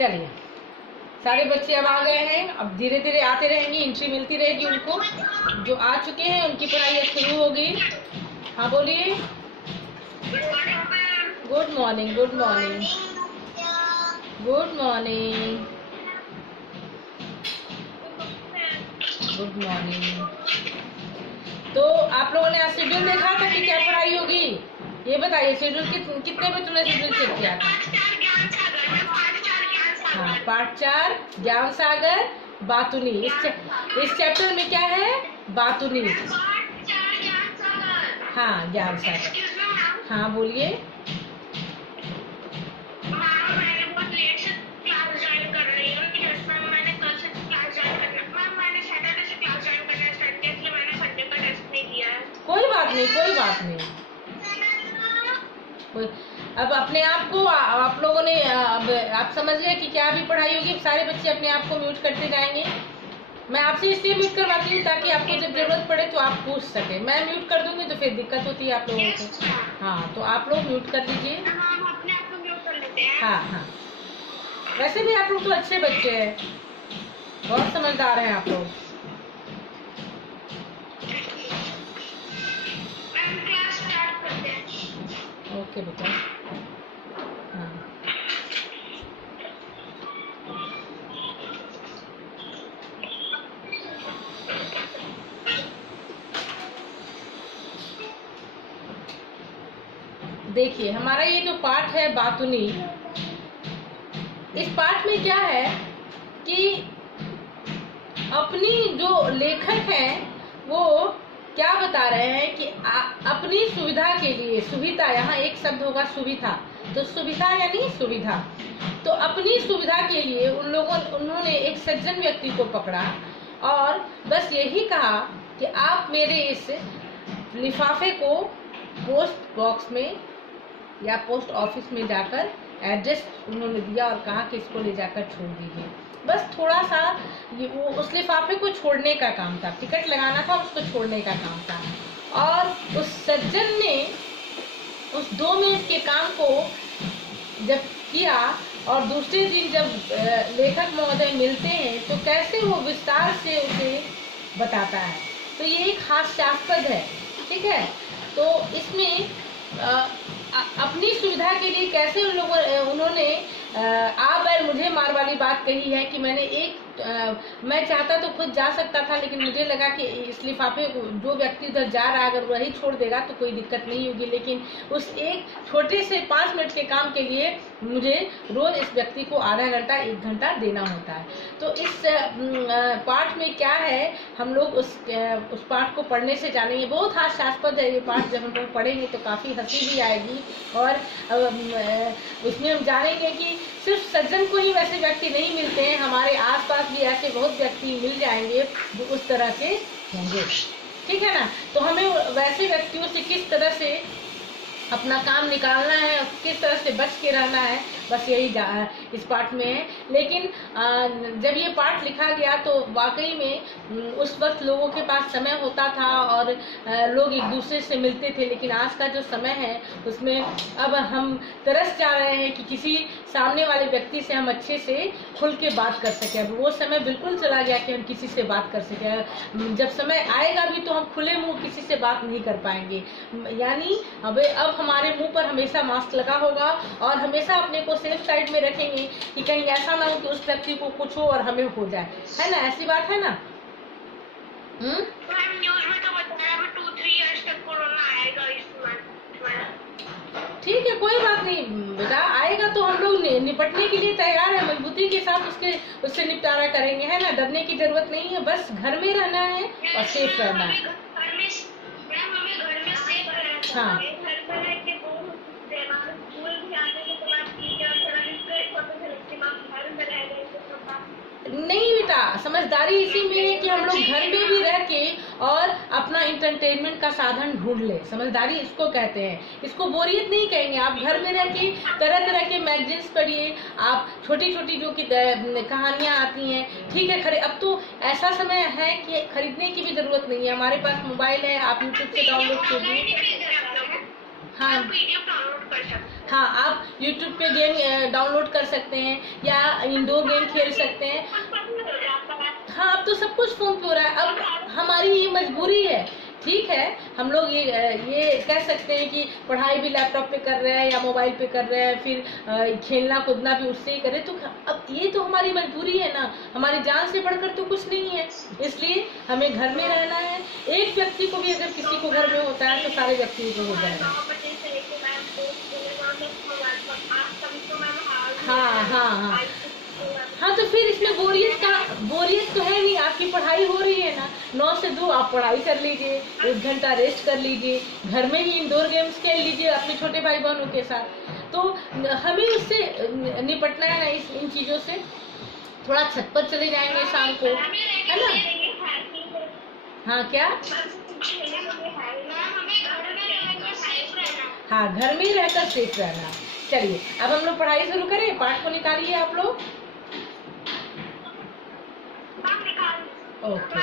चलिए, सारे बच्चे अब आ गए हैं। अब धीरे धीरे आते रहेंगे, एंट्री मिलती रहेगी उनको। जो आ चुके हैं उनकी पढ़ाई अब शुरू होगी। हाँ बोलिए। Good morning, good morning, good morning, good morning. तो आप लोगों ने आज शेड्यूल देखा था कि क्या पढ़ाई होगी? ये बताइए, शेड्यूल कितने बच्चों ने शेड्यूल चेक किया था? हाँ, पार्ट 4 ज्ञान सागर बातुनी। इस चैप्टर में क्या है? बातुनी। हाँ, ज्ञान सागर। हाँ बोलिए। कोई बात नहीं, कोई बात नहीं। अब अपने आप को आप लोगों ने अब आप समझ गए कि क्या भी पढ़ाई होगी। सारे बच्चे अपने आप को म्यूट करते जाएंगे। मैं आपसे इसलिए म्यूट करवाती हूँ ताकि आपको जब जरूरत पड़े तो आप पूछ सके। मैं म्यूट कर दूंगी तो फिर दिक्कत होती है आप लोगों को। हाँ, तो आप लोग म्यूट कर दीजिए। हाँ हाँ, वैसे भी आप लोग तो अच्छे बच्चे हैं, बहुत समझदार हैं आप लोग। ओके बेटा। हाँ, देखिए हमारा ये जो पाठ है बातुनी, इस पाठ में क्या है कि अपनी जो लेखक हैं वो क्या बता रहे हैं कि अपनी सुविधा के लिए, सुविधा, यहाँ एक शब्द होगा सुविधा, तो सुविधा यानी सुविधा। तो अपनी सुविधा के लिए उन्होंने एक सज्जन व्यक्ति को पकड़ा और बस यही कहा कि आप मेरे इस लिफाफे को पोस्ट बॉक्स में या पोस्ट ऑफिस में जाकर, एड्रेस उन्होंने दिया और कहा कि इसको ले जाकर छोड़ दीजिए। बस थोड़ा सा वो उस लिफाफे को छोड़ने का काम था, टिकट लगाना था, उसको छोड़ने का काम था। और उस सज्जन ने उस 2 मिनट के काम को जब किया और दूसरे दिन जब लेखक महोदय मिलते हैं तो कैसे वो विस्तार से उसे बताता है। तो ये एक हास्यास्पद है, ठीक है। तो इसमें अपनी सुविधा के लिए कैसे उन्होंने आ बैल मुझे मार वाली बात कही है कि मैं चाहता तो खुद जा सकता था, लेकिन मुझे लगा कि इस लिफाफे को जो व्यक्ति उधर जा रहा है अगर वही छोड़ देगा तो कोई दिक्कत नहीं होगी, लेकिन उस एक छोटे से 5 मिनट के काम के लिए मुझे रोज इस व्यक्ति को आधा घंटा 1 घंटा देना होता है। तो इस पाठ में क्या है, हम लोग उस पाठ को पढ़ने से जानेंगे। बहुत हास्यास्पद है ये पाठ, जब हम लोग पढ़ेंगे तो काफी हंसी भी आएगी और उसमें हम जानेंगे कि सिर्फ सज्जन को ही वैसे व्यक्ति नहीं मिलते हैं, हमारे आसपास भी ऐसे बहुत व्यक्ति मिल जाएंगे जो उस तरह के होंगे, ठीक है ना। तो हमें वैसे व्यक्तियों से किस तरह से अपना काम निकालना है, किस तरह से बच के रहना है, बस यही इस पाठ में है। लेकिन जब ये पाठ लिखा गया तो वाकई में उस वक्त लोगों के पास समय होता था और लोग एक दूसरे से मिलते थे, लेकिन आज का जो समय है उसमें अब हम तरस जा रहे हैं कि किसी सामने वाले व्यक्ति से हम अच्छे से खुल के बात कर सके। अब वो समय बिल्कुल चला गया कि हम किसी से बात कर सके। जब समय आएगा भी तो हम खुले मुंह किसी से बात नहीं कर पाएंगे। यानी अब हमारे मुंह पर हमेशा मास्क लगा होगा और हमेशा अपने को सेफ साइड में रखेंगे कि कहीं ऐसा ना हो कि उस व्यक्ति को कुछ हो और हमें हो जाए, है ना। ऐसी बात है ना। न्यूज़ में तो बताया 2-3 इयर्स तक कोरोना आएगा इस मंथ। ठीक है, कोई बात नहीं बेटा, आएगा तो हम लोग निपटने के लिए तैयार है, मजबूती के साथ उससे निपटारा करेंगे, है ना। डरने की जरूरत नहीं है, बस घर में रहना है और सेफ रहना है। हाँ, नहीं बेटा, समझदारी इसी में है कि हम लोग घर में भी रह के और अपना इंटरटेनमेंट का साधन ढूंढ ले। समझदारी इसको कहते हैं, इसको बोरियत नहीं कहेंगे। आप घर में रह के तरह तरह के मैगजीन्स पढ़िए, आप छोटी छोटी जो की कहानियां आती हैं, ठीक है। अब तो ऐसा समय है कि खरीदने की भी जरूरत नहीं है, हमारे पास मोबाइल है, आप यूट्यूब से डाउनलोड कीजिए। हाँ हाँ, आप YouTube पे गेम डाउनलोड कर सकते हैं या इंडोर गेम खेल सकते हैं। हाँ, अब तो सब कुछ फोन पे हो रहा है। अब हमारी ये मजबूरी है, ठीक है, हम लोग ये कह सकते हैं कि पढ़ाई भी लैपटॉप पे कर रहे हैं या मोबाइल पे कर रहे हैं, फिर खेलना कूदना भी उससे ही करें, तो अब ये तो हमारी मजबूरी है ना, हमारी जान से बढ़कर तो कुछ नहीं है। इसलिए हमें घर में रहना है। एक व्यक्ति को भी अगर किसी को घर में होता है तो सारे व्यक्ति को हो जाएगा। हाँ हाँ हाँ हाँ, तो फिर इसमें बोरियत तो है नहीं, आपकी पढ़ाई हो रही है ना। 9 से 2 आप पढ़ाई कर लीजिए, 1 घंटा रेस्ट कर लीजिए, घर में ही इंडोर गेम्स खेल लीजिए अपने छोटे भाई बहनों के साथ। तो हमें उससे निपटना है ना, इन चीजों से। थोड़ा छत पर चले जाएंगे शाम को, है ना। हाँ, क्या? हाँ, घर में ही रहकर सेफ रहना। चलिए, अब हम लोग पढ़ाई शुरू करें। पाठ को निकालिए आप लोग। ओके,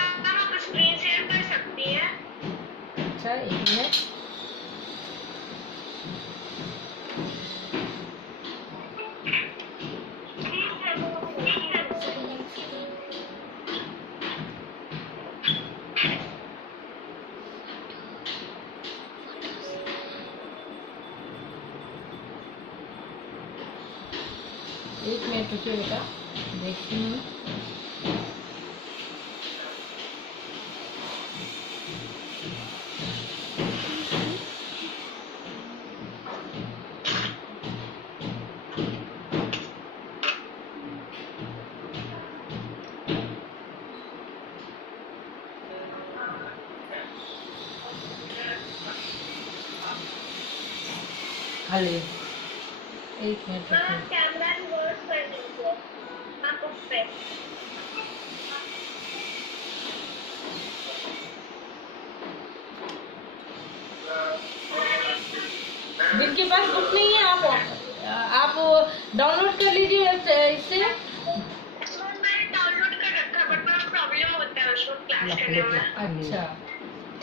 स्क्रीन शेयर कर सकती है। अच्छा, 1 मिनट। एक मिनट रुकिए बेटा, देखती हूँ। हाले, 1 मिनट रुकिए। कैमरा रिवर्स कर दीजिए आप उस पे। जिनके पास बुक नहीं है आप डाउनलोड कर लीजिए इससे। मैंने डाउनलोड कर रखा है, बट मेरा प्रॉब्लम होता है उसको क्लास करने में। अच्छा,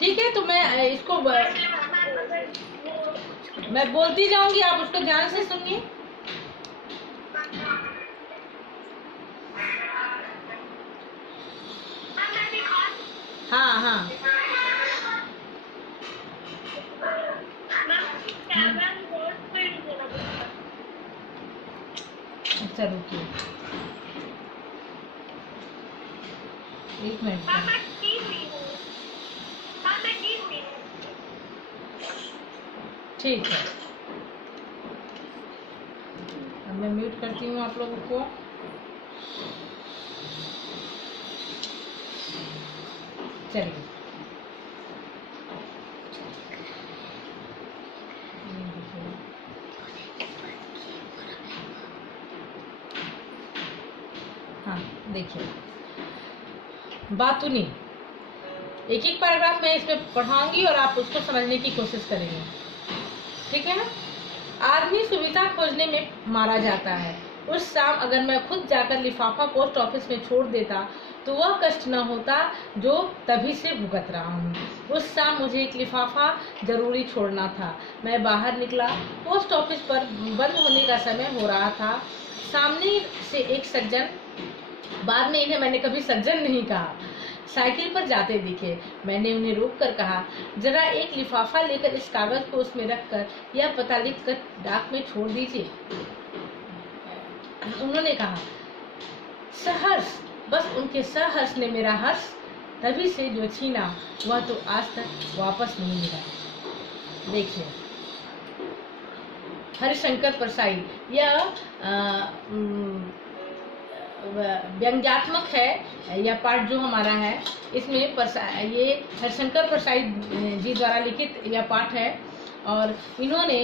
ठीक है, तो मैं इसको मैं बोलती जाऊंगी, आप उसको ध्यान से सुनिए। हाँ हाँ, अच्छा रुकिए 1 मिनट। ठीक है, अब मैं म्यूट करती हूँ आप लोगों को। चलिए, हाँ देखिए, बातुनी एक एक पैराग्राफ मैं इसमें पढ़ाऊंगी और आप उसको समझने की कोशिश करेंगे, ठीक है ना। आदमी सुविधा खोजने में मारा जाता है। उस शाम अगर मैं खुद जाकर लिफाफा पोस्ट ऑफिस में छोड़ देता तो वह कष्ट न होता जो तभी से भुगत रहा हूँ। उस शाम मुझे एक लिफाफा जरूरी छोड़ना था। मैं बाहर निकला। पोस्ट ऑफिस पर बंद होने का समय हो रहा था। सामने से एक सज्जन, बाद में इन्हें मैंने कभी सज्जन नहीं कहा, साइकिल पर जाते दिखे। मैंने उन्हें रोककर कहा, जरा एक लिफाफा लेकर इस कागज को उसमें रखकर यह पता लिखकर डाक में छोड़ दीजिए। उन्होंने कहा, सहर्ष। बस उनके सहर्ष ने मेरा हर्ष तभी से जो छीना वह तो आज तक वापस नहीं मिला। देखिए, हरिशंकर परसाई, यह व्यंग्यात्मक है। यह पाठ जो हमारा है इसमें ये हरिशंकर परसाई जी द्वारा लिखित यह पाठ है। और इन्होंने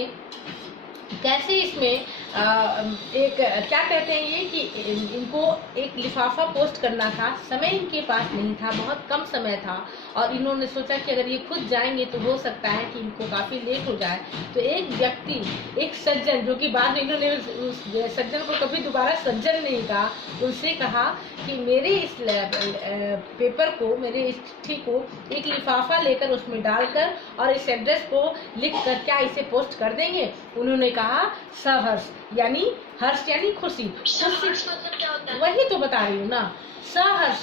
कैसे इसमें एक क्या कहते हैं ये कि इनको एक लिफाफा पोस्ट करना था, समय इनके पास नहीं था, बहुत कम समय था और इन्होंने सोचा कि अगर ये खुद जाएंगे तो हो सकता है कि इनको काफ़ी लेट हो जाए। तो एक व्यक्ति, एक सज्जन, जो कि बाद में इन्होंने उस सज्जन को कभी दोबारा सज्जन नहीं कहा, उनसे कहा कि मेरे इस पेपर को, मेरे इस चिट्ठी को एक लिफाफा लेकर उसमें डालकर और इस एड्रेस को लिख कर क्या इसे पोस्ट कर देंगे। उन्होंने कहा सहर्ष, यानी हर्ष यानी खुशी। सहर्ष मतलब क्या होता है? वही तो बता रही हूँ ना, सहर्ष,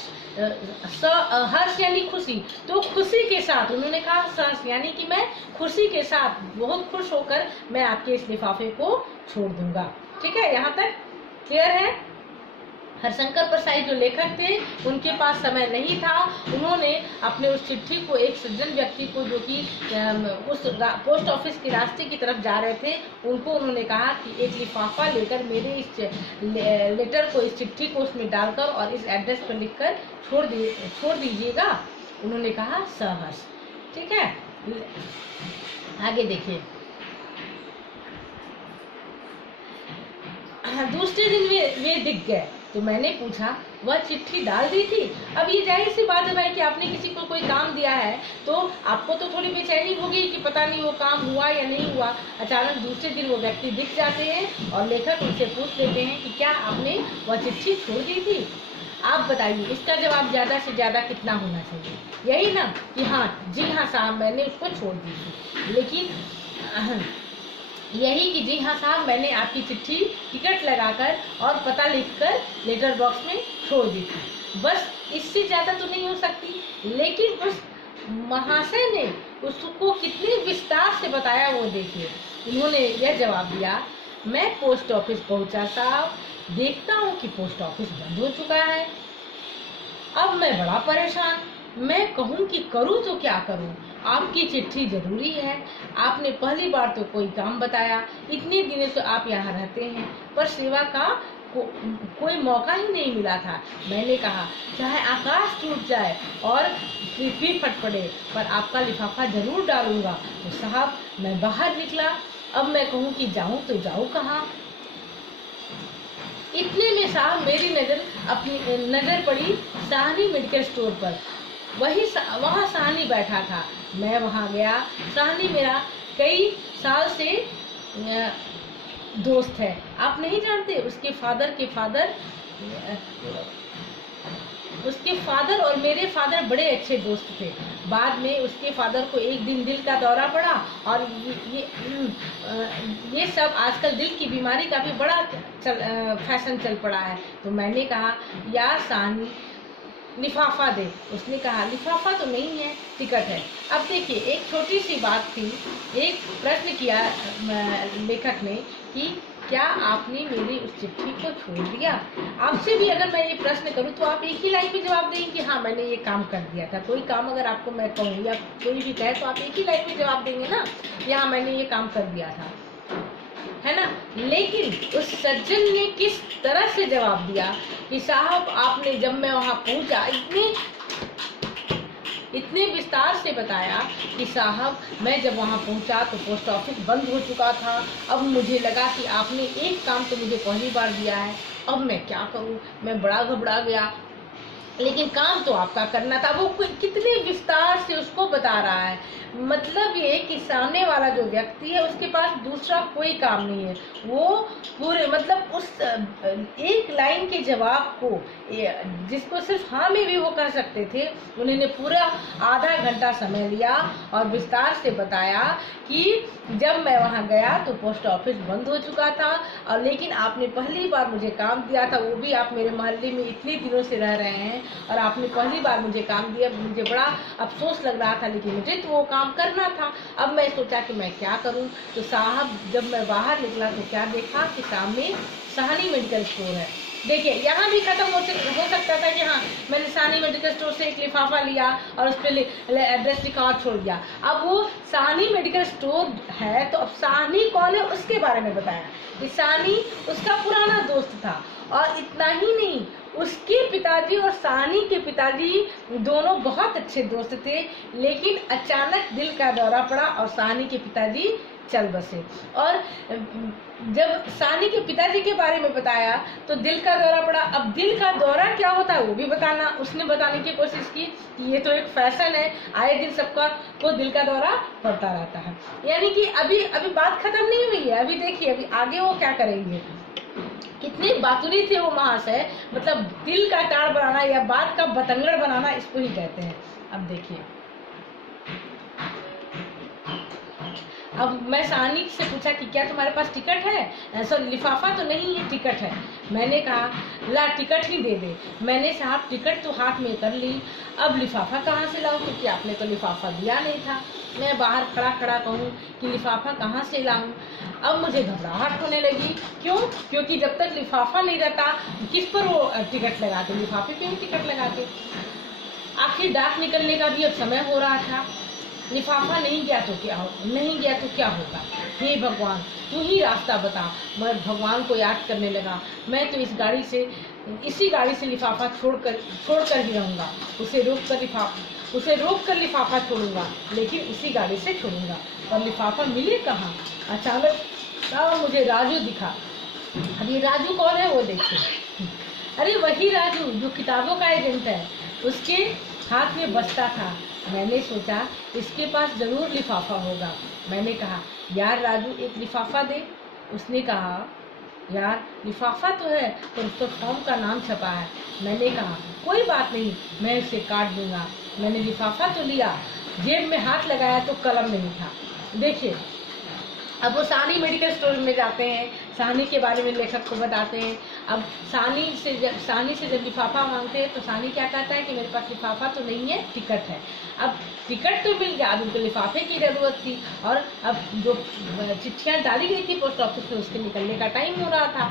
हर्ष यानी खुशी, तो खुशी के साथ उन्होंने कहा सहर्ष यानी कि मैं खुशी के साथ बहुत खुश होकर मैं आपके इस लिफाफे को छोड़ दूंगा। ठीक है, यहाँ तक क्लियर है। हरिशंकर प्रसाई जो लेखक थे, उनके पास समय नहीं था, उन्होंने अपने उस चिट्ठी को एक सज्जन व्यक्ति को, जो कि उस पोस्ट ऑफिस के रास्ते की तरफ जा रहे थे, उनको उन्होंने कहा कि एक लिफाफा लेकर मेरे इस लेटर को, इस चिट्ठी को उसमें डालकर और इस एड्रेस पर लिखकर छोड़ दीजिएगा। उन्होंने कहा सहर्ष। ठीक है, आगे देखिए। दूसरे दिन वे दिख गए तो मैंने पूछा वह चिट्ठी डाल दी थी। अब ये जाहिर सी बात है भाई कि आपने किसी को कोई काम दिया है तो आपको तो थोड़ी बेचैनी होगी कि पता नहीं वो काम हुआ या नहीं हुआ। अचानक दूसरे दिन वो व्यक्ति दिख जाते हैं और लेखक उनसे पूछ लेते हैं कि क्या आपने वह चिट्ठी छोड़ दी थी। आप बताइए, इसका जवाब ज़्यादा से ज़्यादा कितना होना चाहिए? यही ना कि हाँ जी हाँ साहब मैंने उसको छोड़ दी थी। लेकिन यही कि जी हाँ साहब मैंने आपकी चिट्ठी टिकट लगाकर और पता लिखकर लेटर बॉक्स में छोड़ दी थी। बस इससे ज़्यादा तो नहीं हो सकती। लेकिन उस महाशय ने उसको कितने विस्तार से बताया वो देखिए। उन्होंने यह जवाब दिया, मैं पोस्ट ऑफिस पहुंचा साहब, देखता हूँ कि पोस्ट ऑफिस बंद हो चुका है। अब मैं बड़ा परेशान, मैं कहूँ कि करूँ तो क्या करूँ। आपकी चिट्ठी जरूरी है, आपने पहली बार तो कोई काम बताया, इतने दिनों से आप यहाँ रहते हैं पर सेवा का कोई मौका ही नहीं मिला था। मैंने कहा चाहे आकाश टूट जाए और पृथ्वी फट पड़े पर आपका लिफाफा जरूर डालूंगा। तो साहब मैं बाहर निकला, अब मैं कहूँ कि जाऊँ तो जाऊँ कहाँ। इतने में साहब मेरी नजर पड़ी साहनी मेडिकल स्टोर पर। वहाँ साहनी बैठा था। मैं वहाँ गया। साहनी मेरा कई साल से दोस्त है, आप नहीं जानते। उसके फादर और मेरे फादर बड़े अच्छे दोस्त थे। बाद में उसके फादर को एक दिन दिल का दौरा पड़ा और ये सब आजकल दिल की बीमारी का भी बड़ा फैशन चल पड़ा है। तो मैंने कहा यार साहनी लिफाफा दे। उसने कहा लिफाफा तो नहीं है, टिकट है। अब देखिए एक छोटी सी बात थी, एक प्रश्न किया लेखक ने कि क्या आपने मेरी उस चिट्ठी को छोड़ दिया। आपसे भी अगर मैं ये प्रश्न करूं तो आप एक ही लाइन में जवाब देंगे कि हाँ मैंने ये काम कर दिया था। कोई काम अगर आपको मैं कहूँ या कोई भी कहे तो आप एक ही लाइन में जवाब देंगे ना कि हाँ मैंने ये काम कर दिया था, है ना। लेकिन उस सज्जन ने किस तरह से जवाब दिया कि साहब आपने, जब मैं वहां पहुंचा, इतने विस्तार से बताया कि साहब मैं जब वहां पहुंचा तो पोस्ट ऑफिस बंद हो चुका था। अब मुझे लगा कि आपने एक काम तो मुझे पहली बार दिया है, अब मैं क्या करूं। मैं बड़ा घबरा गया, लेकिन काम तो आपका करना था। वो कितने विस्तार से उसको बता रहा है। मतलब ये कि सामने वाला जो व्यक्ति है उसके पास दूसरा कोई काम नहीं है। वो पूरे मतलब उस एक लाइन के जवाब को, जिसको सिर्फ हाँ में भी वो कह सकते थे, उन्होंने पूरा आधा घंटा समय लिया और विस्तार से बताया कि जब मैं वहाँ गया तो पोस्ट ऑफिस बंद हो चुका था और लेकिन आपने पहली बार मुझे काम दिया था, वो भी आप मेरे मोहल्ले में इतने दिनों से रह रहे हैं और आपने पहली बार मुझे काम दिया। मुझे बड़ा अफसोस लग रहा था, लेकिन मुझे तो वो काम करना था। अब मैं सोचा कि मैं क्या करूं। तो साहब जब मैं बाहर निकला तो क्या देखा कि सामने साहनी मेडिकल स्टोर है। देखिए यहाँ भी खत्म हो सकता था कि हाँ मैंने साहनी मेडिकल स्टोर से एक लिफाफा लिया और उस पर एड्रेस लिखा और छोड़ दिया। अब वो साहनी मेडिकल स्टोर है तो अब साहनी कौन है उसके बारे में बताया कि साहनी उसका पुराना दोस्त था। और इतना ही नहीं, उसके पिताजी और साहनी के पिताजी दोनों बहुत अच्छे दोस्त थे, लेकिन अचानक दिल का दौरा पड़ा और साहनी के पिताजी चल बसे। और जब सानी के पिताजी के बारे में बताया तो दिल का दौरा पड़ा। अब दिल का दौरा क्या होता है वो भी बताना, उसने बताने की कोशिश की कि ये तो एक फैशन है, आए दिन सबका को दिल का दौरा पड़ता रहता है। यानी कि अभी अभी बात खत्म नहीं हुई है, अभी देखिए अभी आगे वो क्या करेंगे। कितने बातुनी थे वो महाशय, मतलब दिल का टाड़ बनाना या बात का बतंगड़ बनाना इसको ही कहते हैं। अब देखिए, अब मैं सानी से पूछा कि क्या तुम्हारे पास टिकट है, सॉरी लिफाफा तो नहीं है, टिकट है। मैंने कहा ला टिकट ही दे दे। मैंने साहब टिकट तो हाथ में कर ली, अब लिफाफा कहाँ से लाऊं, क्योंकि आपने तो लिफाफा दिया नहीं था। मैं बाहर खड़ा खड़ा कहूँ कि लिफाफा कहाँ से लाऊं। अब मुझे घबराहट होने लगी। क्यों? क्योंकि जब तक लिफाफा नहीं रहता किस पर वो टिकट लगाते, लिफाफे पे ही टिकट लगाते। आखिर डाक निकलने का भी अब समय हो रहा था। लिफाफा नहीं गया तो क्या हो, नहीं गया तो क्या होगा। हे भगवान तू ही रास्ता बता। मैं भगवान को याद करने लगा। मैं तो इसी गाड़ी से लिफाफा छोड़कर ही रहूँगा। उसे रोक कर लिफाफा छोड़ूंगा, लेकिन इसी गाड़ी से छोड़ूंगा। और लिफाफा मिले कहाँ। अचानक मुझे राजू दिखा। अब ये राजू कौन है वो देखिए। अरे वही राजू जो किताबों का एजेंट है, उसके हाथ में बस्ता था। मैंने सोचा इसके पास जरूर लिफाफा होगा। मैंने कहा यार राजू एक लिफाफा दे। उसने कहा यार लिफाफा तो है पर उस पर फॉर्म का नाम छपा है। मैंने कहा कोई बात नहीं, मैं उसे काट दूंगा। मैंने लिफाफा तो लिया, जेब में हाथ लगाया तो कलम नहीं था। देखिए अब वो सानी मेडिकल स्टोर में जाते हैं, सानी के बारे में लेखक को बताते हैं। अब सानी से जब लिफाफा मांगते हैं तो सानी क्या कहता है कि मेरे पास लिफाफा तो नहीं है, टिकट है। अब टिकट तो मिल गया, अब उनको लिफाफे की ज़रूरत थी। और अब जो चिट्ठियाँ डाली गई थी पोस्ट ऑफिस में उसके निकलने का टाइम हो रहा था।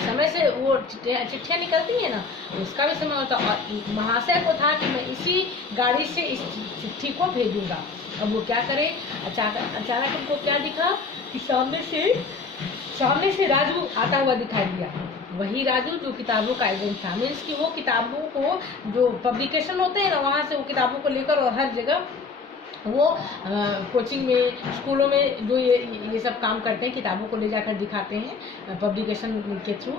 समय से वो चिट्ठियाँ निकलती हैं ना, उसका भी समय होता। और महाशय को था कि मैं इसी गाड़ी से इस चिट्ठी को भेजूंगा। अब वो क्या करे, अचानक उनको क्या दिखा कि सामने से राजू आता हुआ दिखाई दिया। वही राजू जो किताबों का एजेंट था। मीन्स कि वो किताबों को, जो पब्लिकेशन होते हैं ना, वहाँ से वो किताबों को लेकर और हर जगह वो कोचिंग में, स्कूलों में जो ये सब काम करते हैं, किताबों को ले जाकर दिखाते हैं पब्लिकेशन के थ्रू,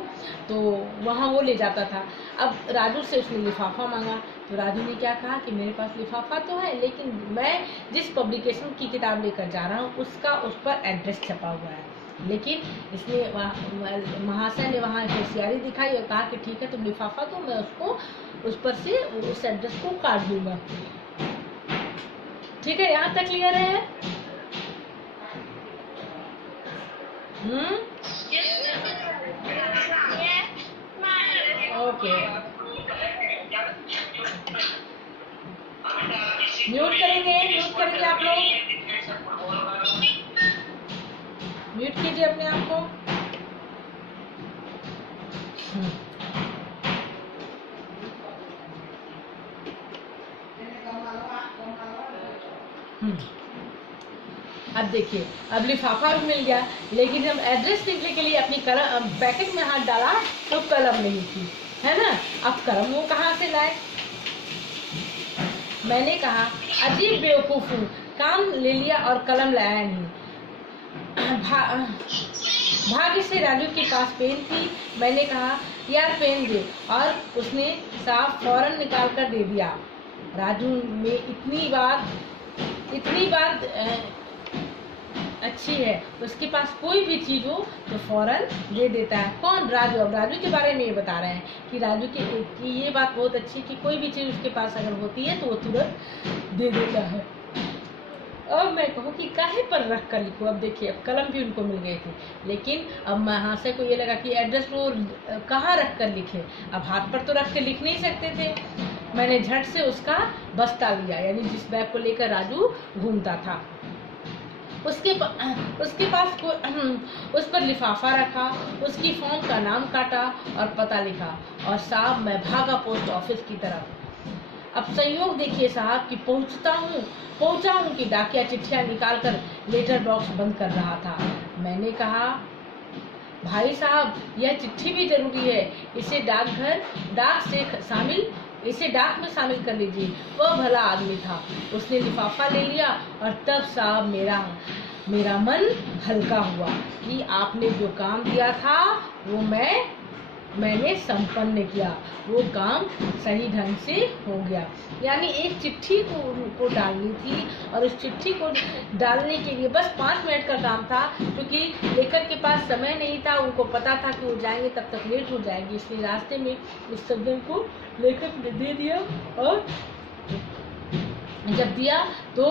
तो वहाँ वो ले जाता था। अब राजू से उसने लिफाफा मांगा तो राजू ने क्या कहा कि मेरे पास लिफाफा तो है, लेकिन मैं जिस पब्लिकेशन की किताब लेकर जा रहा हूँ उस पर एड्रेस छपा हुआ है। लेकिन इसने महाशय ने वहाँ होशियारी दिखाई और कहा कि ठीक है तुम लिफाफा दो, मैं उसको उस पर से उस एड्रेस को काट दूंगा। ठीक है, यहाँ तक क्लियर है? ओके, म्यूट करेंगे आप लोग, म्यूट कीजिए अपने आप को। अब देखिए, अब लिफाफा भी मिल गया, लेकिन जब एड्रेस लिखने के लिए अपनी कलम पैकेट में हाथ डाला तो कलम नहीं थी, है ना। अब कलम वो कहाँ से लाए। मैंने कहा अजीब बेवकूफ हूँ, काम ले लिया और कलम लाया नहीं। भाग्य से राजू के पास पेन थी। मैंने कहा यार पेन दे, और उसने साफ फौरन निकाल कर दे दिया। राजू में इतनी बात अच्छी है, उसके पास कोई भी चीज हो तो फौरन दे देता है। कौन? राजू। अब राजू के बारे में ये बता रहे हैं कि राजू की ये बात बहुत अच्छी कि कोई भी चीज उसके पास अगर होती है तो वो तुरंत दे देता है। अब मैं कहूँ कि काहे पर रख कर लिखूँ। अब देखिए, अब कलम भी उनको मिल गई थी, लेकिन अब महाशय को ये लगा कि एड्रेस वो कहाँ रख कर लिखे। अब हाथ पर तो रख कर लिख नहीं सकते थे। मैंने झट से उसका बस्ता लिया, यानी जिस बैग को लेकर राजू घूमता था उसके पास उस पर लिफाफा रखा, उसकी फॉर्म का नाम काटा और पता लिखा, और साहब मैं भागा पोस्ट ऑफिस की तरफ। अब संयोग देखिए साहब कि पहुंचा हूँ कि डाकिया चिट्ठियां निकालकर लेटर बॉक्स बंद कर रहा था। मैंने कहा भाई साहब यह चिट्ठी भी जरूरी है, इसे डाक से शामिल इसे डाक में शामिल कर लीजिए। वह भला आदमी था, उसने लिफाफा ले लिया और तब साहब मेरा मन हल्का हुआ कि आपने जो काम दिया था वो मैंने संपन्न किया, वो काम सही ढंग से हो गया। यानी एक चिट्ठी को डालनी थी और उस चिट्ठी को डालने के लिए बस 5 मिनट का काम था, क्योंकि लेखक के पास समय नहीं था। उनको पता था कि वो जाएंगे तब तक लेट हो जाएगी, इसलिए रास्ते में उस सज्जन को लेखक ने दे दिया। और जब दिया तो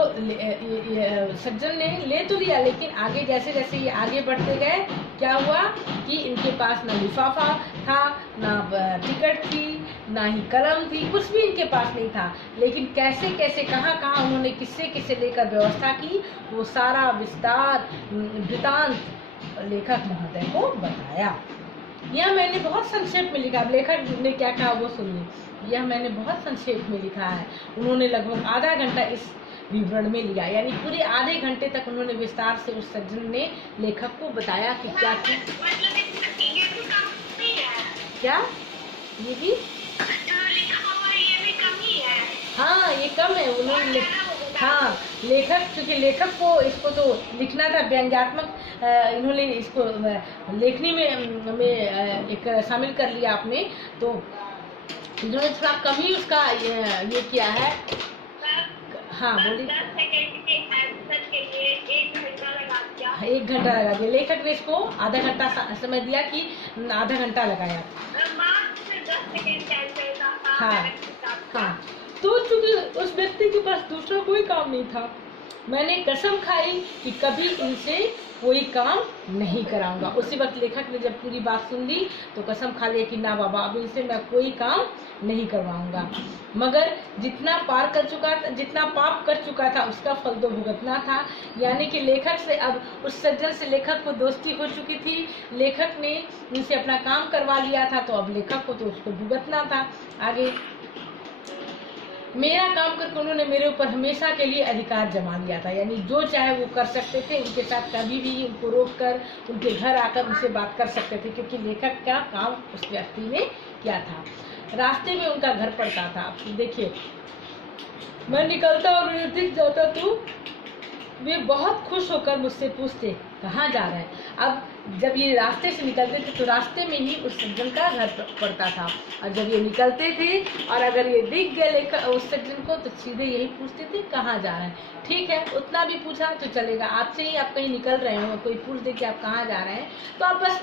सज्जन ने ले तो लिया, लेकिन आगे जैसे जैसे ये आगे बढ़ते गए क्या हुआ कि इनके पास ना लिफाफा था, ना टिकट थी, ना ही कलम थी, कुछ भी इनके पास नहीं था। लेकिन कैसे कैसे कहाँ कहाँ उन्होंने किससे लेकर व्यवस्था की, वो सारा विस्तार वृतांत लेखक महोदय को बताया। यह मैंने बहुत संक्षेप में लिखा। लेखक ने क्या कहा वो सुनिए। यह मैंने बहुत संक्षेप में लिखा है। उन्होंने लगभग आधा घंटा इस विवरण में लिया, यानी पूरे आधे घंटे तक उन्होंने विस्तार से उस सज्जन ने लेखक को बताया कि क्या चीज क्या ये भी हाँ ये कम है। उन्होंने हाँ लेखक, क्योंकि लेखक को इसको तो लिखना था व्यंग्यात्मक, इन्होंने इसको लेखनी में एक शामिल कर लिया आपने, तो इन्होंने थोड़ा कम ही उसका ये किया है। हाँ बोलिए। 10 सेकंड के आंसर के लिए 1 घंटा लगा दिया। 1 घंटा लगा दिया। लेखक ने इसको आधा घंटा समय दिया कि आधा घंटा लगाया। 10 सेकंड के आंसर का। हाँ तो चूंकि उस व्यक्ति के पास दूसरा कोई काम नहीं था, मैंने कसम खाई कि कभी इनसे कोई काम नहीं कराऊंगा। उसी वक्त लेखक ने जब पूरी बात सुन ली तो कसम खा लिया कि ना बाबा, अब इनसे मैं कोई काम नहीं करवाऊंगा। मगर जितना पाप कर चुका था उसका फल तो भुगतना था। यानी कि लेखक से अब उस सज्जन से लेखक को दोस्ती हो चुकी थी, लेखक ने इनसे अपना काम करवा लिया था, तो अब लेखक को तो उसको भुगतना था। आगे मेरा काम करके उन्होंने मेरे ऊपर हमेशा के लिए अधिकार जमा लिया था, यानी जो चाहे वो कर सकते थे। उनके साथ कभी भी उनको रोककर उनके घर आकर उनसे बात कर सकते थे, क्योंकि लेखक का काम उस व्यक्ति ने किया था। रास्ते में उनका घर पड़ता था। आप देखिए, मैं निकलता और दिख जाता तो वे बहुत खुश होकर मुझसे पूछते कहाँ जा रहे हैं। अब जब ये रास्ते से निकलते थे तो रास्ते में ही उस सज्जन का घर पड़ता था, और जब ये निकलते थे और अगर ये दिख गए उस सज्जन को तो सीधे यही पूछते थे कहाँ जा रहे हैं। ठीक है, उतना भी पूछा तो चलेगा। आपसे ही आप कहीं निकल रहे हो, कोई पूछ दे कि आप कहाँ जा रहे हैं तो आप बस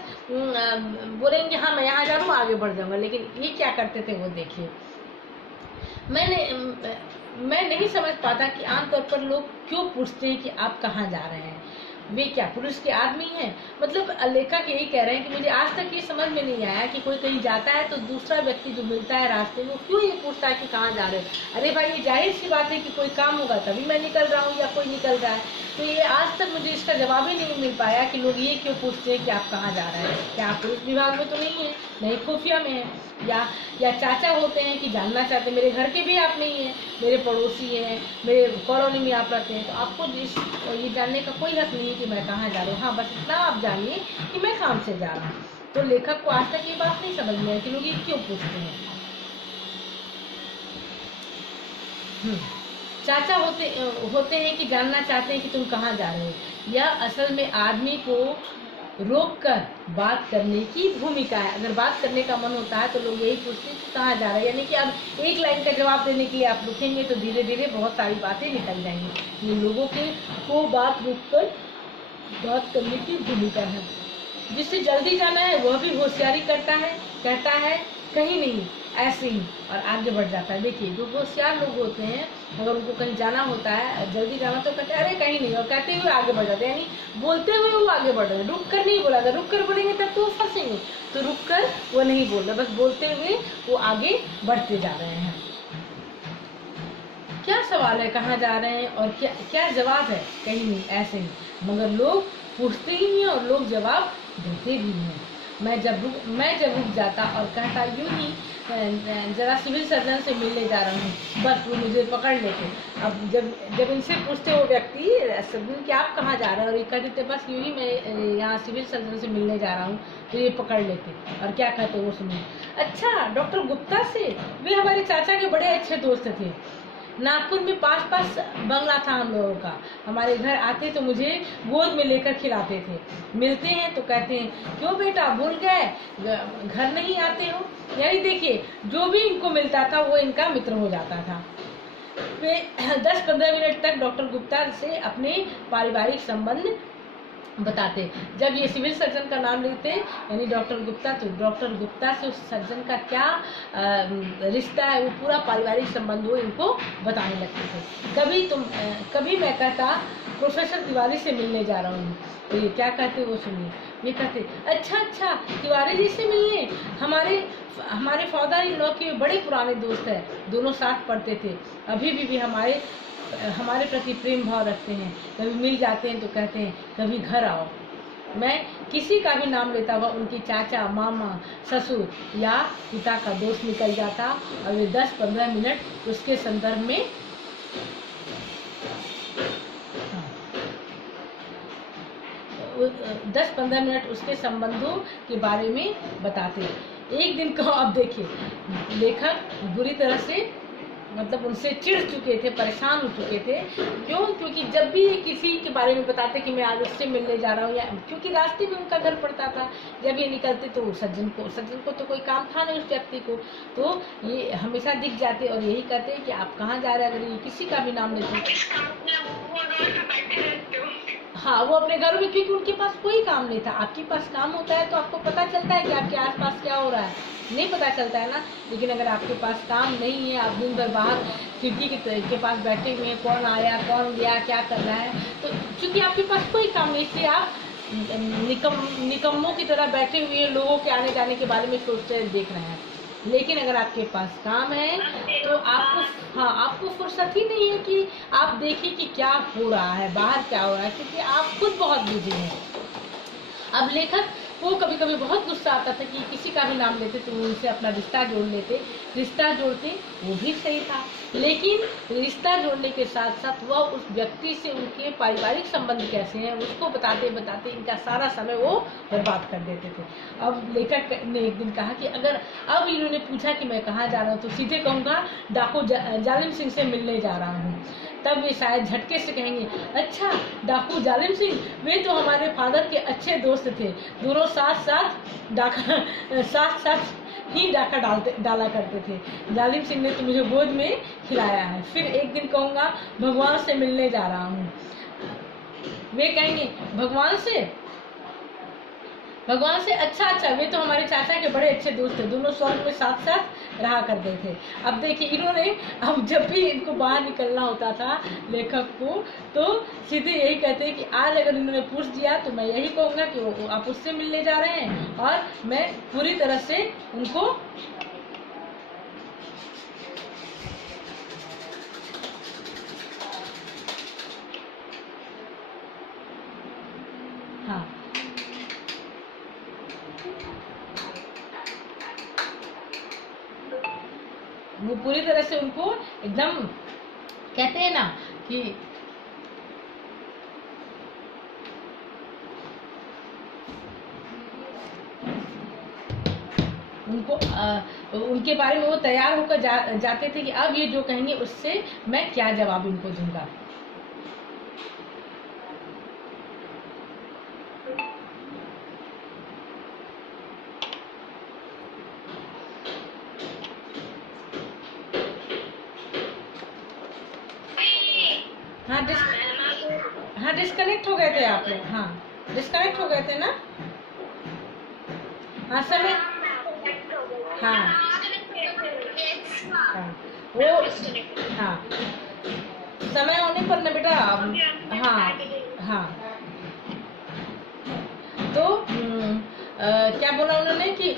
बोलेंगे हाँ मैं यहाँ जा रहा हूँ, आगे बढ़ जाऊँगा। लेकिन ये क्या करते थे वो देखिए। मैं नहीं समझ पाता कि आमतौर पर लोग क्यों पूछते हैं कि आप कहाँ जा रहे हैं। वे क्या पुरुष के आदमी हैं? मतलब लेखक यही कह रहे हैं कि मुझे आज तक ये समझ में नहीं आया कि कोई कहीं जाता है तो दूसरा व्यक्ति जो मिलता है रास्ते में क्यों ये पूछता है कि कहाँ जा रहे हैं। अरे भाई, ये जाहिर सी बात है कि कोई काम होगा तभी मैं निकल रहा हूँ या कोई निकल रहा है। तो ये आज तक मुझे इसका जवाब ही नहीं मिल पाया कि लोग ये क्यों पूछते हैं कि आप कहाँ जा रहे हैं। क्या आप पुलिस विभाग में तो नहीं है, नहीं खुफिया में है, या चाचा होते हैं कि जानना चाहते हैं मेरे घर के भी आप नहीं हैं, मेरे पड़ोसी हैं, मेरे कॉलोनी में आप रहते हैं, तो आपको ये जानने का कोई हक नहीं है कि मैं कहाँ जा रहा हूँ। हाँ, बस इतना आप जानिए कि मैं काम से जा रहा हूँ। तो लेखक को आज तक ये बात नहीं समझ में आई कि लोग ये क्यों पूछते हैं। चाचा होते हैं कि जानना चाहते हैं कि तुम कहाँ जा रहे हो। यह असल में आदमी को रोक कर बात करने की भूमिका है। अगर बात करने का मन होता है तो लोग यही पूछते हैं कि कहाँ जा रहे हैं। यानी कि अब एक लाइन का जवाब देने के लिए आप रुकेंगे तो धीरे धीरे बहुत सारी बातें निकल जाएंगी। ये लोगों को बात रोक कर बात करने की भूमिका है। जिससे जल्दी जाना है वह भी होशियारी करता है, कहता है कहीं नहीं, ऐसे ही, और आगे बढ़ जाता है। देखिए, जो होशियार लोग होते हैं अगर उनको कहीं जाना होता है, जल्दी जाना, तो कहते हैं अरे कहीं नहीं, और कहते हुए आगे बढ़ जाते हैं। यानी बोलते हुए वो आगे बढ़ रहे हैं, रुक कर नहीं बोला था। रुक कर बोलेंगे तब तो वो फंसेंगे, तो रुक कर वो नहीं बोल रहे, बस बोलते हुए वो आगे बढ़ते जा रहे हैं। क्या सवाल है, कहाँ जा रहे हैं, और क्या जवाब है, कहीं नहीं, ऐसे ही। मगर लोग पूछते ही नहीं और लोग जवाब देते भी नहीं। मैं जब रुक जाता और कहता यूं ही जरा सिविल सर्जन से मिलने जा रहा हूँ, बस वो मुझे पकड़ लेते। अब जब इनसे पूछते वो व्यक्ति सर्जन कि आप कहाँ जा रहे हैं, और ये कह देते बस यूं ही मैं यहाँ सिविल सर्जन से मिलने जा रहा हूँ, तो ये पकड़ लेते। और क्या कहते वो सुनिए। अच्छा, डॉक्टर गुप्ता से, वे हमारे चाचा के बड़े अच्छे दोस्त थे। नागपुर में पास बंगला था हम लोगों का। हमारे घर आते तो मुझे गोद में लेकर खिलाते थे। मिलते हैं तो कहते हैं क्यों बेटा भूल गए, घर नहीं आते हो। यानी देखिए, जो भी इनको मिलता था वो इनका मित्र हो जाता था। वे 10-15 मिनट तक डॉक्टर गुप्ता से अपने पारिवारिक संबंध बताते। जब ये सिविल सर्जन का नाम लेते यानी डॉक्टर गुप्ता, तो डॉक्टर गुप्ता से उस सर्जन का क्या रिश्ता है, वो पूरा पारिवारिक संबंध वो इनको बताने लगते थे। कभी मैं कहता प्रोफेसर तिवारी से मिलने जा रहा हूँ, तो ये क्या कहते वो सुनिए। ये कहते अच्छा तिवारी जी से मिलने, हमारे फादर इन लॉ के बड़े पुराने दोस्त हैं, दोनों साथ पढ़ते थे, अभी भी हमारे प्रति प्रेम भाव रखते हैं। कभी मिल जाते हैं तो कहते हैं कभी घर आओ। मैं किसी का भी नाम लेता हुआ उनकी चाचा, मामा, ससुर या पिता का दोस्त निकल जाता, और वे 10-15 मिनट उसके संदर्भ में 10-15 मिनट उसके संबंधों के बारे में बताते। एक दिन को अब देखिए, लेखक बुरी तरह से मतलब उनसे चिढ़ चुके थे, परेशान हो चुके थे। क्यों? क्योंकि जब भी किसी के बारे में बताते कि मैं आज उससे मिलने जा रहा हूँ, या क्योंकि रास्ते में उनका घर पड़ता था, जब ये निकलते तो सज्जन को तो कोई काम था नहीं उस व्यक्ति को, तो ये हमेशा दिख जाते और यही कहते कि आप कहाँ जा रहे हैं। अगर ये किसी का भी नाम लेते, हाँ, वो अपने घरों में, क्योंकि उनके पास कोई काम नहीं था। आपके पास काम होता है तो आपको पता चलता है कि आपके आसपास क्या हो रहा है, नहीं पता चलता है ना। लेकिन अगर आपके पास काम नहीं है, आप दिन भर बाहर खिड़की के पास बैठे हुए हैं, कौन आया कौन गया क्या कर रहा है, तो चूंकि आपके पास कोई काम नहीं, इसलिए आप निकम्मों की तरह बैठे हुए लोगों के आने जाने के बारे में सोचते देख रहे हैं। लेकिन अगर आपके पास काम है तो आपको फुर्सत ही नहीं है कि आप देखिए कि क्या हो रहा है, बाहर क्या हो रहा है, क्योंकि आप खुद बहुत बिजी हैं। अब लेखक को कभी कभी बहुत गुस्सा आता था कि किसी का भी नाम लेते तो उनसे अपना रिश्ता जोड़ लेते। रिश्ता जोड़ते वो भी सही था, लेकिन रिश्ता जोड़ने के साथ साथ वह उस व्यक्ति से उनके पारिवारिक संबंध कैसे हैं उसको बताते बताते इनका सारा समय वो बर्बाद कर देते थे। अब लेखक ने एक दिन कहा कि अगर अब इन्होंने पूछा कि मैं कहाँ जा रहा हूँ, तो सीधे कहूँगा डाकू जालिम सिंह से मिलने जा रहा हूँ। तब वे शायद झटके से कहेंगे, अच्छा डाकू जालिम सिंह, वे तो हमारे फादर के अच्छे दोस्त थे, दोनों साथ ही डाका डाला करते थे। जालिम सिंह ने तो मुझे गोद में खिलाया है। फिर एक दिन कहूँगा भगवान से मिलने जा रहा हूँ। वे कहेंगे भगवान से अच्छा, वे तो हमारे चाचा के बड़े अच्छे दोस्त थे, दोनों स्वर्ग में साथ रहा करते थे। अब देखिए, इन्होंने अब जब भी इनको बाहर निकलना होता था लेखक को, तो सीधे यही कहते हैं कि आज अगर इन्होंने पूछ दिया तो मैं यही कहूँगा कि आप उससे मिलने जा रहे हैं, और मैं पूरी तरह से उनको वो पूरी तरह से उनको एकदम कहते हैं ना कि उनको उनके बारे में वो तैयार होकर जाते थे कि अब ये जो कहेंगे उससे मैं क्या जवाब इनको दूंगा। हाँ, डिस्कनेक्ट हो गए थे आप लोग। हाँ, डिस्कनेक्ट हो गए थे ना। हाँ, समय हाँ वो हाँ समय होने पर ना बेटा। हाँ तो क्या बोला उन्होंने कि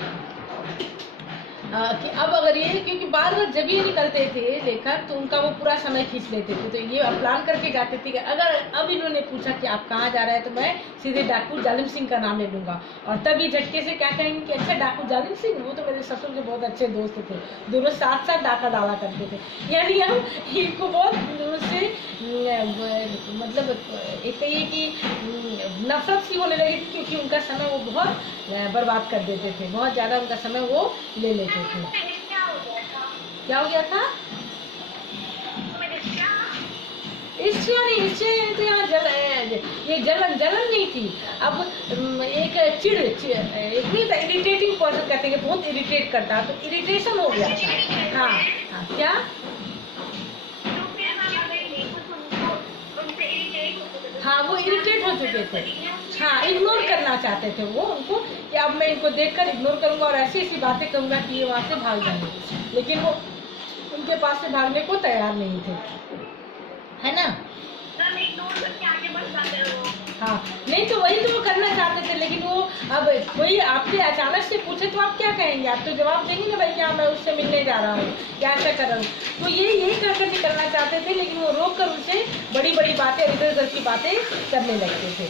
कि अब अगर ये, क्योंकि बार बार जब ये निकलते थे लेखक तो उनका वो पूरा समय खींच लेते थे, तो ये अब प्लान करके जाते थे कि अगर अब इन्होंने पूछा कि आप कहाँ जा रहे हैं तो मैं सीधे डाकू जालिम सिंह का नाम ले लूँगा, और तब ये झटके से क्या कहेंगे कि अच्छा डाकू जालिम सिंह, वो तो मेरे ससुर के बहुत अच्छे दोस्त थे, दोनों साथ साथ डाका डाला करते थे। यानी हम इनको बहुत से मतलब एक कहिए कि नफरत सी होने लगी थी, क्योंकि उनका समय वो बहुत बर्बाद कर देते थे, बहुत ज़्यादा उनका समय वो ले लेते थे। क्या हो गया था? ईर्ष्या नहीं, ईर्ष्या तो यहाँ ये जलन नहीं थी। अब एक चिड़ एक नहीं था, इरिटेटिंग पर्सन कहते हैं, बहुत इरिटेट करता, तो इरिटेशन हो गया था। हाँ हाँ, क्या? हाँ, वो इरिटेट हो चुके थे। हाँ, इग्नोर करना चाहते थे वो उनको, कि अब मैं इनको देखकर इग्नोर करूंगा और ऐसी ऐसी बातें करूंगा कि ये वहां से भाग जाएंगे, लेकिन वो उनके पास से भागने को तैयार नहीं थे, है ना? हाँ, नहीं तो वही तो वो करना चाहते थे, लेकिन वो अब वही आपसे अचानक से पूछे तो आप क्या कहेंगे? आप तो जवाब देंगे ना भाई कि हाँ मैं उससे मिलने जा रहा हूँ, क्या ऐसा कर रहा हूँ। तो ये यही कहकर निकलना चाहते थे, लेकिन वो रोक कर उनसे बड़ी बड़ी बातें, इधर उधर की बातें करने लगते थे।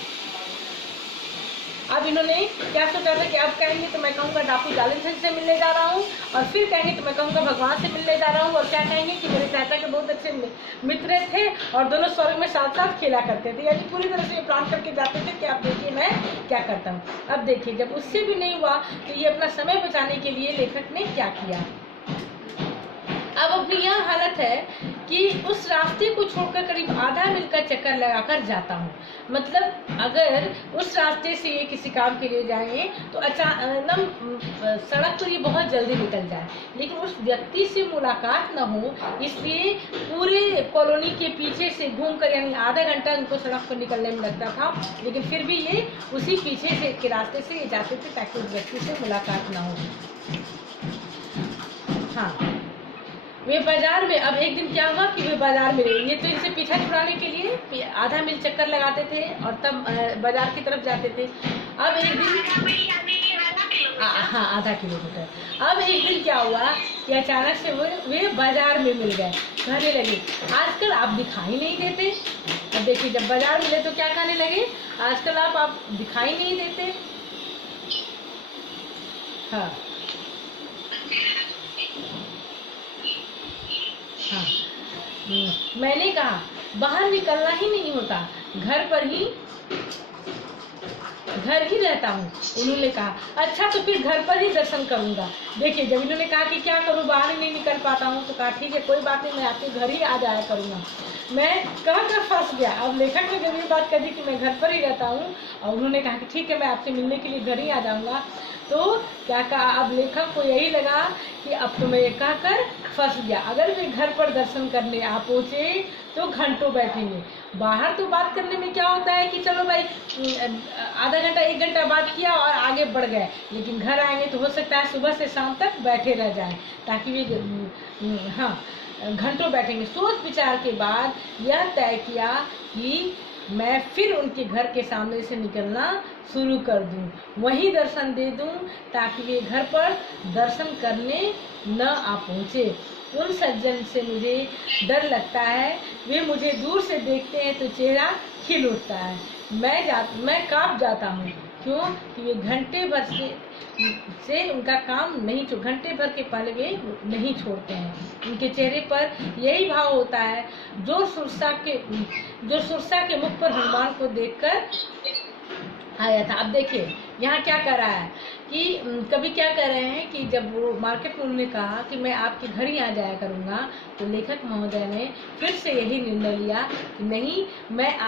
अब इन्होंने क्या सोचा था कि अब कहेंगे तो मैं कहूँगा डाकू जालिम सिंह से मिलने जा रहा हूँ, और फिर कहेंगे तो मैं कहूँगा भगवान से मिलने जा रहा हूँ, और क्या कहेंगे कि मेरे चाचा के बहुत अच्छे मित्र थे और दोनों स्वर्ग में साथ साथ खेला करते थे। यानी पूरी तरह से ये प्लान करके जाते थे कि आप देखिए मैं क्या करता हूँ। अब देखिए, जब उससे भी नहीं हुआ तो ये अपना समय बचाने के लिए लेखक ने क्या किया। अब अपनी यह हालत है कि उस रास्ते को छोड़कर करीब आधा मील का चक्कर लगाकर जाता हूँ। मतलब अगर उस रास्ते से ये किसी काम के लिए जाए तो एकदम सड़क पर ये बहुत जल्दी निकल जाए, लेकिन उस व्यक्ति से मुलाकात न हो, इसलिए पूरे कॉलोनी के पीछे से घूमकर, यानी आधा घंटा उनको सड़क पर निकलने में लगता था, लेकिन फिर भी ये उसी पीछे से के रास्ते से ये जाते थे ताकि उस व्यक्ति से मुलाकात न हो। हाँ, वे बाजार में, अब एक दिन क्या हुआ कि वे बाजार में, ये तो इनसे पीछा छुड़ाने के लिए आधा मील चक्कर लगाते थे और तब बाजार की तरफ जाते थे। अब एक दिन, हाँ, आधा किलोमीटर। अब एक दिन क्या हुआ कि अचानक से वे बाजार में मिल गए, कहने लगे आजकल आप दिखाई नहीं देते। अब देखिए, जब बाजार मिले तो क्या कहने लगे, आजकल आप दिखाई नहीं देते। हाँ हाँ, मैंने कहा बाहर निकलना ही नहीं होता, घर ही रहता हूँ। उन्होंने कहा अच्छा तो फिर घर पर ही दर्शन करूँगा। देखिए, जब इन्होंने कहा कि क्या करूँ, बाहर ही नहीं निकल पाता हूँ, तो कहा ठीक है कोई बात नहीं, मैं आपके घर ही आ जाया करूँगा। मैं कहाँ फंस गया। अब लेखक ने जब ये बात कही कि मैं घर पर ही रहता हूँ, और उन्होंने कहा कि ठीक है मैं आपसे मिलने के लिए घर ही आ जाऊँगा, तो क्या कहा, अब लेखक को यही लगा कि अब तो मैं कहकर फंस गया। अगर वे घर पर दर्शन करने आ पहुँचे तो घंटों बैठेंगे। बाहर तो बात करने में क्या होता है कि चलो भाई आधा घंटा 1 घंटा बात किया और आगे बढ़ गए, लेकिन घर आएंगे तो हो सकता है सुबह से शाम तक बैठे रह जाएं, ताकि वे हाँ घंटों बैठेंगे। सोच विचार के बाद यह तय किया कि मैं फिर उनके घर के सामने से निकलना शुरू कर दूं, वहीं दर्शन दे दूं, ताकि वे घर पर दर्शन करने न आ पहुँचे। उन सज्जन से मुझे डर लगता है, वे मुझे दूर से देखते हैं तो चेहरा खिल उठता है। मैं कांप जाता हूँ, क्यों कि वे घंटे भर से उनका काम नहीं घंटे भर के पहले वे नहीं छोड़ते हैं। उनके चेहरे पर यही भाव होता है जो सुरसा के मुख पर हनुमान को देखकर आया था। अब देखिए यहाँ क्या कर रहा है कि कभी क्या कर रहे हैं कि जब वो मार्केट में उन्होंने कहा कि मैं आपके घर ही आ जाया करूँगा, तो लेखक महोदय ने फिर से यही निर्णय लिया कि नहीं, मैं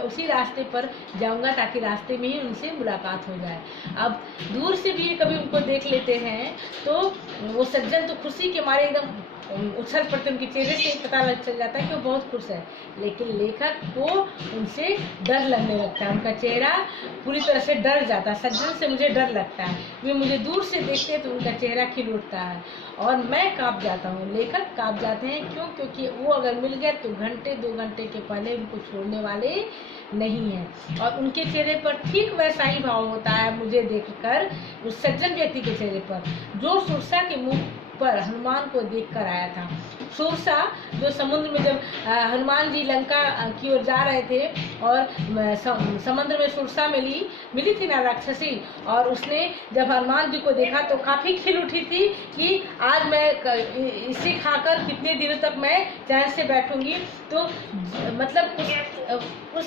उसी रास्ते पर जाऊँगा ताकि रास्ते में ही उनसे मुलाकात हो जाए। अब दूर से भी कभी उनको देख लेते हैं तो वो सज्जन तो खुशी के मारे एकदम उछल पड़ते, उनके चेहरे से पता चल जाता है कि वो बहुत खुश है, लेकिन लेखक को उनसे डर लगने लगता है। उनका चेहरा पूरी तरह से डर जाता लगता, सज्जन से मुझे डर लगता है। वे मुझे दूर से देखते हैं तो उनका चेहरा खिल उठता है और मैं कांप जाता हूँ। लेखक कांप जाते हैं, क्यों? क्योंकि वो अगर मिल गए तो घंटे 2 घंटे के पहले उनको छोड़ने वाले नहीं है। और उनके चेहरे पर ठीक वैसा ही भाव होता है मुझे देखकर उस सज्जन व्यक्ति के चेहरे पर, जो सुरसा के मुंह पर हनुमान को देखकर आया था। सुरसा जो समुद्र में जब हनुमान जी लंका की ओर जा रहे थे और समुद्र में सुरसा मिली थी ना राक्षसी, और उसने जब हनुमान जी को देखा तो काफी खिल उठी थी कि आज मैं इसे खाकर कितने दिनों तक मैं चैन से बैठूंगी। तो मतलब उस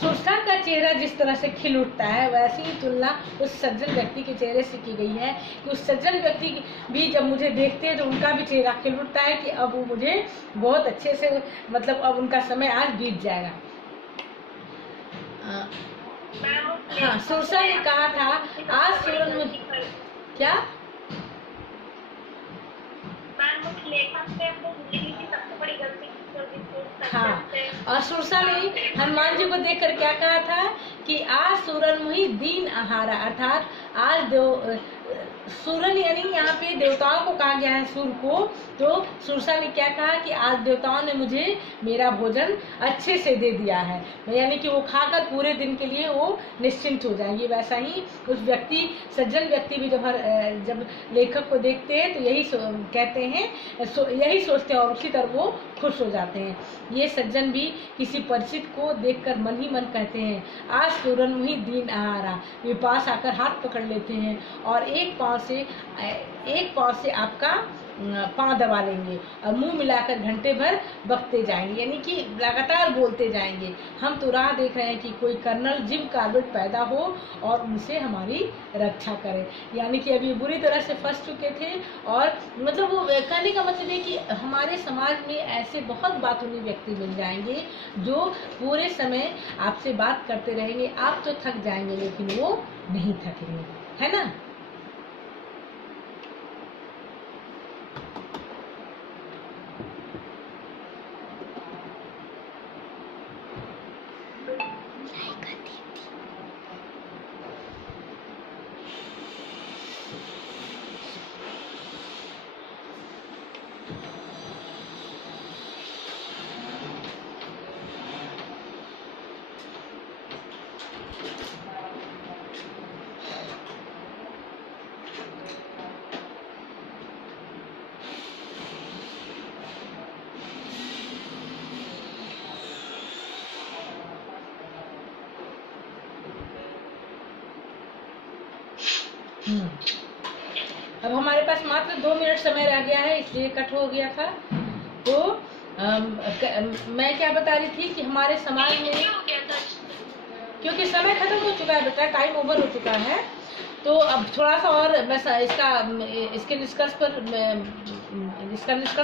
सुरसा का चेहरा जिस तरह से खिल उठता है, वैसी ही तुलना उस सज्जन व्यक्ति के चेहरे से की गई है कि उस सज्जन व्यक्ति भी जब मुझे देखते हैं तो उनका भी चेहरा खिल उठता है कि अब वो मुझे बहुत अच्छे से, मतलब अब उनका समय आज बीत जाएगा। हाँ, सुरसा ने कहा था आज सूरन में क्या हाँ, और सुरसा ने हनुमान जी को देखकर क्या कहा था कि आज सूरन मुहि दीन आहारा, अर्थात आज सूरन यानी यहाँ पे देवताओं को कहा गया है, सूर्य को। तो सुरसा ने क्या कहा कि आज देवताओं ने मुझे मेरा भोजन अच्छे से दे दिया है, यानी कि वो खाकर पूरे दिन के लिए वो निश्चिंत हो जाएंगे। वैसा ही उस व्यक्ति, सज्जन व्यक्ति भी जब लेखक को देखते हैं तो यही कहते हैं, यही सोचते हैं और उसी तरह वो खुश हो जाते हैं। ये सज्जन भी किसी परिचित को देखकर मन ही मन कहते हैं आज सूरन मुहि दीन आहारा। वे पास आकर हाथ पकड़ लेते हैं और एक पाँव से आपका पाँव दबा लेंगे और मुंह मिलाकर घंटे भर बकते जाएंगे, यानी कि लगातार बोलते जाएंगे। हम तो राह देख रहे हैं कि कोई कर्नल जिम कार्बेट पैदा हो और उनसे हमारी रक्षा करे। यानी कि अभी बुरी तरह से फंस चुके थे, और मतलब वो कहने का मतलब है कि हमारे समाज में ऐसे बहुत बातूनी व्यक्ति मिल जाएंगे जो पूरे समय आपसे बात करते रहेंगे। आप तो थक जाएंगे लेकिन वो नहीं थकेंगे, है ना। अब हमारे पास मात्र 2 मिनट समय रह गया है, इसलिए कट हो गया था। तो मैं क्या बता रही थी कि हमारे समाज में, क्योंकि समय खत्म हो चुका है बेटा, टाइम ओवर हो चुका है, तो अब थोड़ा सा और मैं इसके निष्कर्ष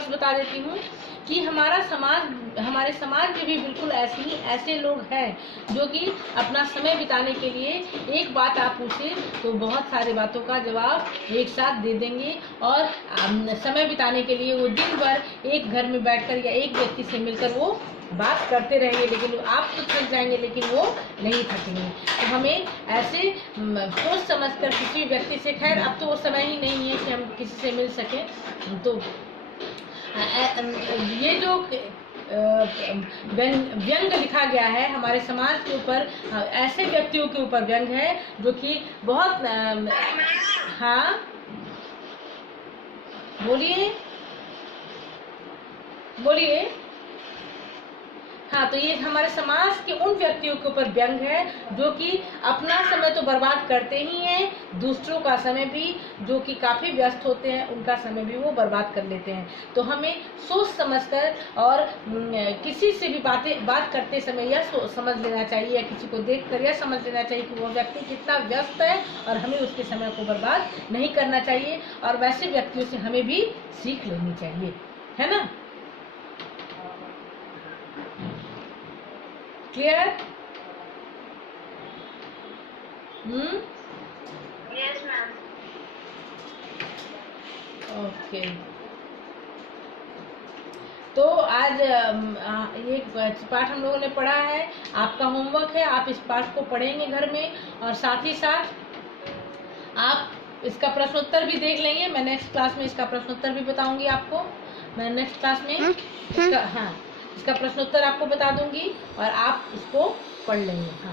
बता देती हूँ कि हमारे समाज में भी बिल्कुल ऐसे लोग हैं जो कि अपना समय बिताने के लिए एक बात आप पूछे तो बहुत सारी बातों का जवाब एक साथ दे देंगे, और समय बिताने के लिए वो दिन भर एक घर में बैठकर या एक व्यक्ति से मिलकर वो बात करते रहेंगे, लेकिन आप तो थक जाएंगे लेकिन वो नहीं थकेंगे। तो हमें ऐसे सोच समझकर किसी व्यक्ति से, खैर अब तो वो समय ही नहीं है कि हम किसी से मिल सके, तो ये जो व्यंग लिखा गया है हमारे समाज के ऊपर, ऐसे व्यक्तियों के ऊपर व्यंग है जो कि बहुत हाँ बोलिए। हाँ, तो ये हमारे समाज के उन व्यक्तियों के ऊपर व्यंग है जो कि अपना समय तो बर्बाद करते ही हैं, दूसरों का समय भी, जो कि काफी व्यस्त होते हैं उनका समय भी वो बर्बाद कर लेते हैं। तो हमें सोच समझकर और किसी से भी बात करते समय यह समझ लेना चाहिए, या किसी को देखकर यह समझ लेना चाहिए कि वो व्यक्ति कितना व्यस्त है और हमें उसके समय को बर्बाद नहीं करना चाहिए, और वैसे व्यक्तियों से हमें भी सीख लेनी चाहिए, है ना। क्लियर? Yes, ma'am. ओके। तो आज ये पाठ हम लोगों ने पढ़ा है, आपका होमवर्क है, आप इस पाठ को पढ़ेंगे घर में, और साथ ही साथ आप इसका प्रश्नोत्तर भी देख लेंगे। मैं नेक्स्ट क्लास में इसका प्रश्नोत्तर भी बताऊंगी आपको। मैं नेक्स्ट क्लास में इसका प्रश्नोत्तर आपको बता दूंगी और आप इसको पढ़ लेंगे। हाँ।